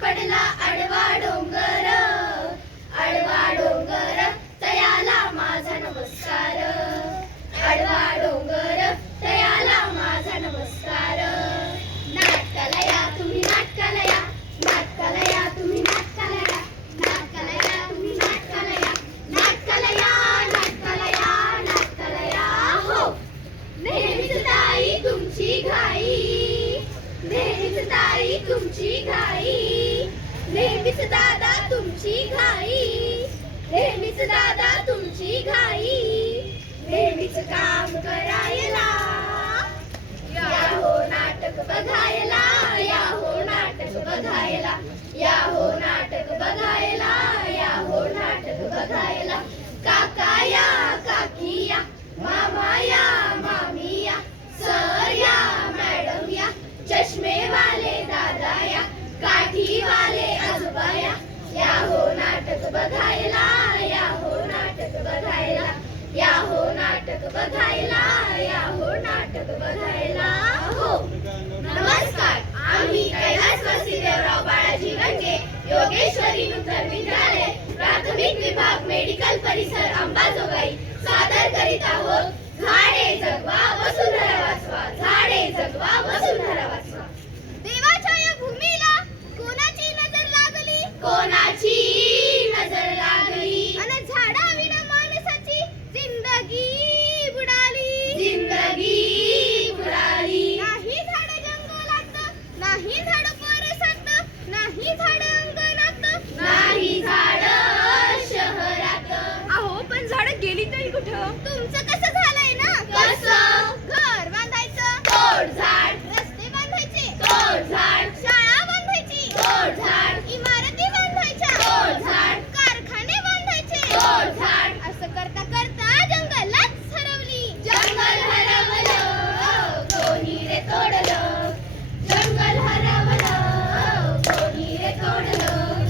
पडला आडवा डोंगर, आडवा डोंगर तयाला माझा नमस्कार, आडवा डोंगर तयाला माझा नमस्कार. नाटकाला या तुम्ही, नाटकाला या, नाटकाला या तुम्ही, नाटकाला या, नाटकाला या तुम्ही, नाटकाला या, नाटकाला या, नाटकाला या, नाटकाला या. हो नेहमीच ताई तुमची घाई, नेहमीच ताई तुमची घाई, नेहमीच दादा तुमची घाई, नेहमीच दादा तुमची घाई, नेहमीच काम करायला, या हो नाटक बघायला, या हो नाटक बघायला, या हो नाटक बघायला, या हो नाटक बघायला. काका या, काकी या, मामा या, मामी या, सर या, मॅडम या, चष्मे वाले दादा या, काठी वाले आजोबा या, या हो नाटक बघायला, या हो नाटक बघायला, या हो नाटक बघायला, या हो नाटक बघायला. हो नमस्कार, आम्ही कैलासवासी देवराव बाळाजी गंगे योगेश्वरी नूतन विद्यालय प्राथमिक विभाग मेडिकल परिसर अंबाजोगाई सादर करीत आहोत झाडे जगवा वसुंधरा वाचवा, झाडे जगवा वसुंधरा वाचवा. देवाच्या या भूमीला कोणाची नजर लागली, कोणाची नजर लागली, अन झाडाविना माणसाची जिंदगी बुडाली, जिंदगी बुडाली. नाही झाड जंगलात, नाही झाड परसात, नाही झाड अंगणात, नाही झाड शहरात. अहो पण झाड गेली तरी कुठं? तुमचं कसं झालंय ना, कसं? घर बांधायचं, तोड झाड, रस्ते बांधायचे, तोड झाड, शाळा बांधायची, तोड झाड, इमारती बांधायच्या, तोड झाड, कारखाने बांधायचे, तोड झाड. असं करता करता जंगलात हरवली. जंगल हरवलं कोणी रे तोडलं, जंगल हरवलं कोणी रे तोडलं,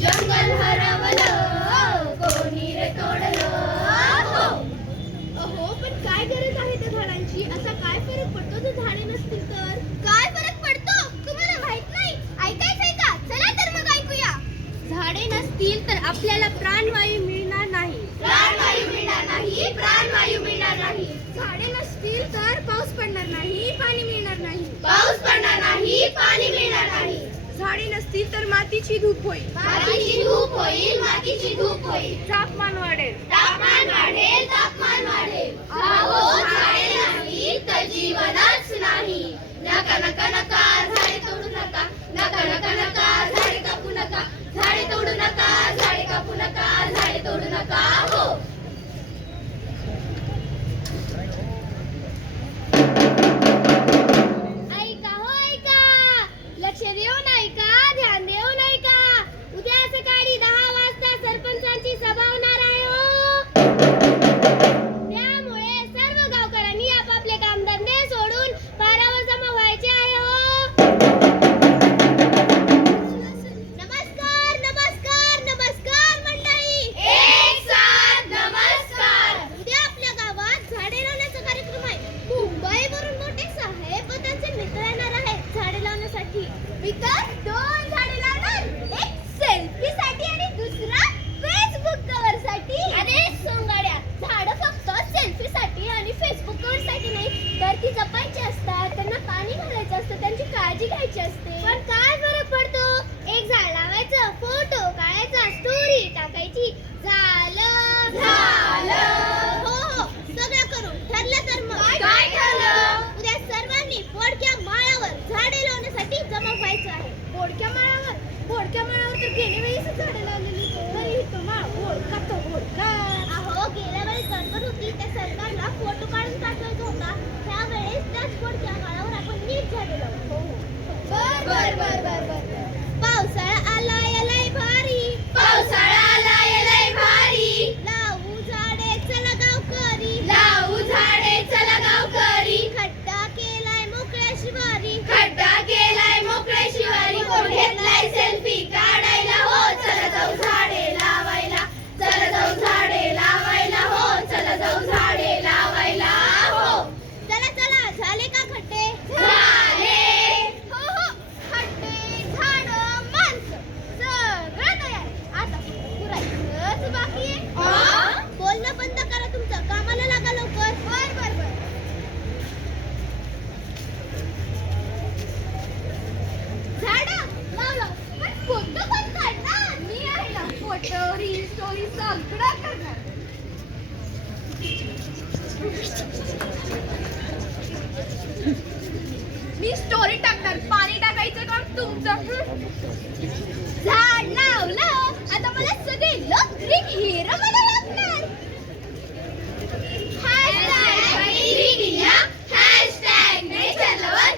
जंगल हरवलं कोणी रे तोडलं. हो अहो पण काय गरज आहे त्या झाडांची? असा काय फरक पडतो जर झाडे नसतील तर? काय फरक पडतो तुम्हाला माहित नाही? ऐकायचंय का? चला तर मग ऐकूया. झाडे नसतील तर आपल्याला प्राणवायू मिळणार नाही, प्राणवायू मिळणार नाही, प्राणवायू मिळणार नाही. झाडे नसतील तर पाऊस पडणार नाही, पाणी मिळणार नाही, पाऊस पडणार नाही, पाणी मिळणार नाही. झाडे नसतील तर मातीची धूप होईल, मातीची धूप होईल, मातीची धूप होईल. तापमान वाढेल, तापमान वाढेल, तापमान वाढेल. अहो झाडे नाही तर जीवनच नाही. नका नका नका झाडे तोडू नका, नका नका नका झाडे कापू नका, झाडे तोडू नका, झाडे कापू नका, झाडे तोडू नका. हो ऐका हो ऐका, लक्ष देऊन ऐका, ध्यान देऊन ऐका. उद्या सकाळी 10 वाजता सरपंचांची सभा होणार आहे हो. त्यामुळे सर्व गावकऱ्यांनी आपापले कामधंदे सोडून पारावर जमा व्हायचे आहे हो. नमस्कार नमस्कार नमस्कार मंडळी, एक साथ नमस्कार. उद्या आपल्या गावात झाडे लावण्याचा कार्यक्रम आहे. मुंबईवरून मोठे साहेब व त्यांचे मित्र येणार आहेत झाडे लावण्यासाठी. मित्र 2 झाडे लावणार, एक सेल्फी साठी आणि दुसरा फेसबुक कव्हर साठी. अरे सोंगाड्या, झाड फक्त सेल्फी साठी आणि फेसबुक कव्हर साठी नाही तर ती जपायची असतात, त्यांना पाणी घालायचं असतं, त्यांची काळजी घ्यायची असते. पण काय फरक पडतो? एक झाड लावायचं, फोटो काढायचा, स्टोरी टाकायची, झालं झालं. हो हो सगळं करून ठरलं तर मग काय ठरलं? उद्या सर्वांनी बोडक्या माळावर झाडे लावण्यासाठी जमा व्हायचं आहे. बोडक्या माळावर? बोडक्या माळावर तर गेल्या वेळेस झाडे लावलेली, तरी तो माळ बोडका तो बोडका. अहो गेल्या वेळेस गडबड होती, त्या सरकारला फोटो काढून पाठवायचा होता. त्यावेळेस त्याच बोडक्या माळावर आपण नीट झाडे लावू. हो बर बर बर बर बर. पावसाळा आलाय लय भारी, पावसाळा आलाय लय भारी. लावू झाडे चला गावकरी, लावू झाडे चला गावकरी. खड्डा केलाय मोकळ्या शिवारी, खड्डा केलाय मोकळ्या शिवारी. कोण घेतलाय सेल्फी काढायला. हो चला जाऊ झाडे लावायला, चला जाऊ झाडे लावायला. हो चला जाऊ झाडे लावायला. हो चला चला झाले का खड्डे? झाले. हो हो खड्डे स्टोरी सगळं करणार. मी स्टोरी टाकणार, पाणी टाकायचं काम तुमचं. झाड लावलं, आता मला सगळे लोक ग्रीन हिरो मला लागणार. Green India, #nature lover,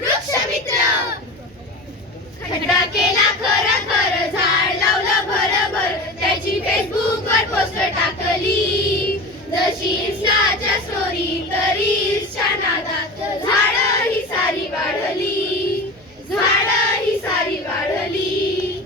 #वृक्षमित्र. खड्डा केला खरं खरं, झाड लावलं भरभर, त्याची फेसबुकवर पोस्टर टाकली. जशी इन्स्टाच्या स्टोरी तरी इन्स्टा नादात झाडं ही सारी वाढली, झाडं ही सारी वाढली.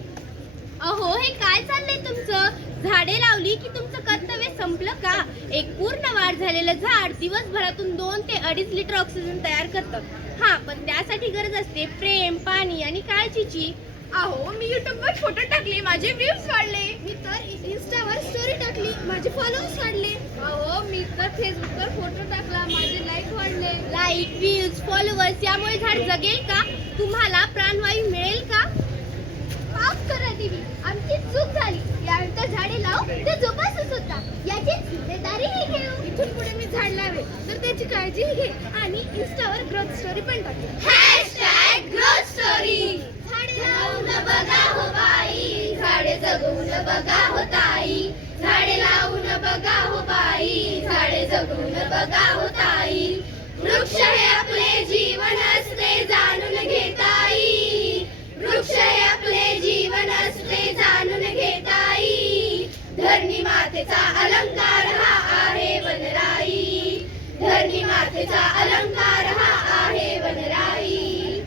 अहो हे काय चाललंय तुमचं? झाडे लावली की तुमचं कर्तव्य संपलं का? एक पूर्ण वाढ झालेलं झाड दिवसभरातून 2 ते 2.5 लिटर ऑक्सिजन तयार करतं. हा, पण त्यासाठी गरज असते प्रेम, पाणी आणि काळजीची. अहो मी युट्यूबवर फोटो टाकले, माझे व्ह्यूज वाढले. मी तर इन्स्टावर स्टोरी टाकली, माझे फॉलोअर्स वाढले. अहो मी तर फेसबुकवर फोटो टाकला, माझे लाईक वाढले. लाईक, व्ह्यूज, फॉलोअर्स यामुळे झाड जगेल का? तुम्हाला प्राणवायू मिळेल का? माफ करा देवी, आमची चूक झाली. यानंतर झाडे लावू ते जोपासच होता, याची जिम्मेदारीही घेऊ. इथून पुढे मी झाड लावेल तर त्याची काळजीही घे आणि इन्स्टावर ग्रोथ स्टोरी पण टाकेल. Growth story. झाडे लावून बघा हो बाई, झाडे जगवून बघा हो ताई. झाडे लावून बघा हो बाई, झाडे जगवून बघा हो ताई. वृक्ष हे आपले जीवन असते जाणून घेताई, वृक्ष हे आपले जीवन असते जाणून घेताई. धरणी मातेचा अलंकार हा आहे वनराई, धरणी मातेचा अलंकार हा आहे वनराई.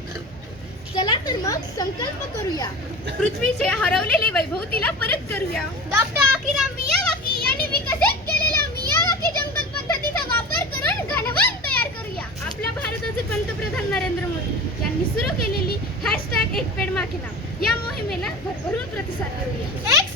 चला तर मग संकल्प करूया, पृथ्वीचे हरवलेले वैभव तिला परत करूया. डॉक्टर आकिरा मियावाकी यांनी विकसित केलेल्या मियावाकी जंगल पद्धतीचा वापर करून घनवन तयार करूया. आपल्या भारताचे पंतप्रधान नरेंद्र मोदी यांनी सुरू केलेली #एक पेड मा के नाम या मोहिमेला भरभरून प्रतिसाद करूया. एक